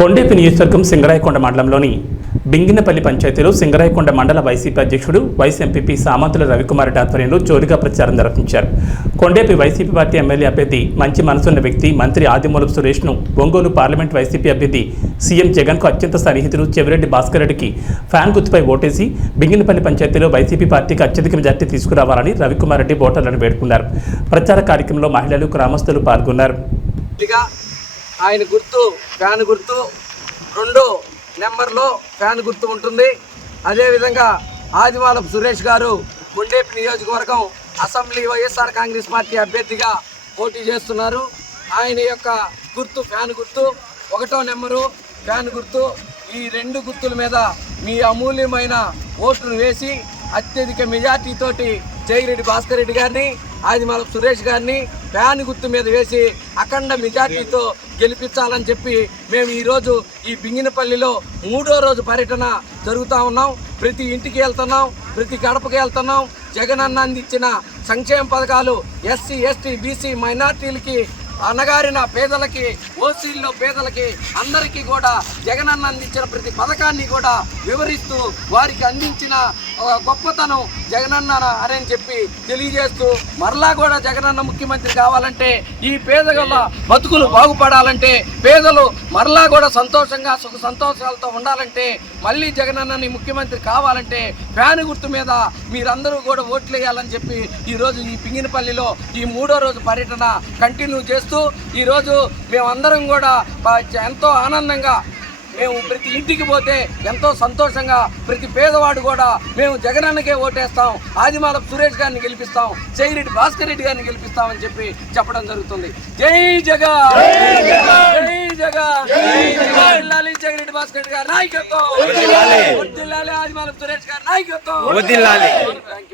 కొండేపి నియోజకవర్గం సింగరాయకొండ మండలంలోని బింగినపల్లి పంచాయతీలో సింగరాయకొండ మండల వైసీపీ అధ్యక్షుడు వైస్ ఎంపీపీ సామంతుల రవికుమార్ రెడ్డి ఆధ్వర్యంలో జోరుగా ప్రచారం నిర్వహించారు కొండేపి వైసీపీ పార్టీ ఎమ్మెల్యే అభ్యర్థి మంచి మనసున్న వ్యక్తి మంత్రి ఆదిమూలపు సురేష్ను ఒంగోలు పార్లమెంట్ వైసీపీ అభ్యర్థి సీఎం జగన్కు అత్యంత సన్నిహితుడు చెవిరెడ్డి భాస్కర్ రెడ్డికి ఫ్యాన్ గుర్తుపై ఓటేసి బింగినపల్లి పంచాయతీలో వైసీపీ పార్టీకి అత్యధిక మెజార్టీ తీసుకురావాలని రవికుమార్ రెడ్డి ఓటర్లను వేడుకున్నారు. ప్రచార కార్యక్రమంలో మహిళలు గ్రామస్తులు పాల్గొన్నారు. ఆయన గుర్తు ఫ్యాన్ గుర్తు రెండు నెంబర్లో ఫ్యాన్ గుర్తు ఉంటుంది. అదేవిధంగా ఆదివాలపు సురేష్ గారు గుండేపి నియోజకవర్గం అసెంబ్లీ వైఎస్ఆర్ కాంగ్రెస్ పార్టీ అభ్యర్థిగా పోటీ చేస్తున్నారు. ఆయన యొక్క గుర్తు ఫ్యాన్ గుర్తు ఒకటో నెంబరు ఫ్యాన్ గుర్తు ఈ రెండు గుర్తుల మీద మీ అమూల్యమైన ఓటును వేసి అత్యధిక మెజార్టీతోటి జైరెడ్డి భాస్కర్ రెడ్డి గారిని ఆదిమాలపు సురేష్ గారిని ఫ్యాన్ గుర్తు మీద వేసి అఖండ మెజార్టీతో గెలిపించాలని చెప్పి మేము ఈరోజు ఈ బింగినపల్లిలో మూడో రోజు పర్యటన జరుగుతూ ఉన్నాం. ప్రతి ఇంటికి వెళ్తున్నాం ప్రతి గడపకి వెళ్తున్నాం. జగన్ అన్న అందించిన సంక్షేమ పథకాలు ఎస్సీ ఎస్టీ బీసీ మైనార్టీలకి అణగారిన పేదలకి ఓసీల్లో పేదలకి అందరికీ కూడా జగనన్న అందించిన ప్రతి పథకాన్ని కూడా వివరిస్తూ వారికి అందించిన గొప్పతనం జగనన్న అని చెప్పి తెలియజేస్తూ మరలా కూడా జగనన్న ముఖ్యమంత్రి కావాలంటే ఈ పేదగల బతుకులు బాగుపడాలంటే పేదలు మరలా కూడా సంతోషంగా సుఖ సంతోషాలతో ఉండాలంటే మళ్ళీ జగనన్నని ముఖ్యమంత్రి కావాలంటే ఫ్యాన్ గుర్తు మీద మీరందరూ కూడా ఓట్లు వేయాలని చెప్పి ఈరోజు ఈ పింగినపల్లిలో ఈ మూడో రోజు పర్యటన కంటిన్యూ చేస్తూ ఈరోజు మేమందరం కూడా ఎంతో ఆనందంగా మేము ప్రతి ఇంటికి పోతే ఎంతో సంతోషంగా ప్రతి పేదవాడు కూడా మేము జగనన్నకే ఓటేస్తాం. ఆదిమాలపు సురేష్ గారిని గెలిపిస్తాం. జైరెడ్డి భాస్కర్ రెడ్డి గారిని గెలిపిస్తామని చెప్పి చెప్పడం జరుగుతుంది. జై జగన్! జై జగన్! వర్ధిల్లాలి జగరెడ్డి భాస్కర్ రెడ్డి గారి నాయకత్వం. ఆదిమాలపు సురేష్ గారి నాయకత్వం. Thank you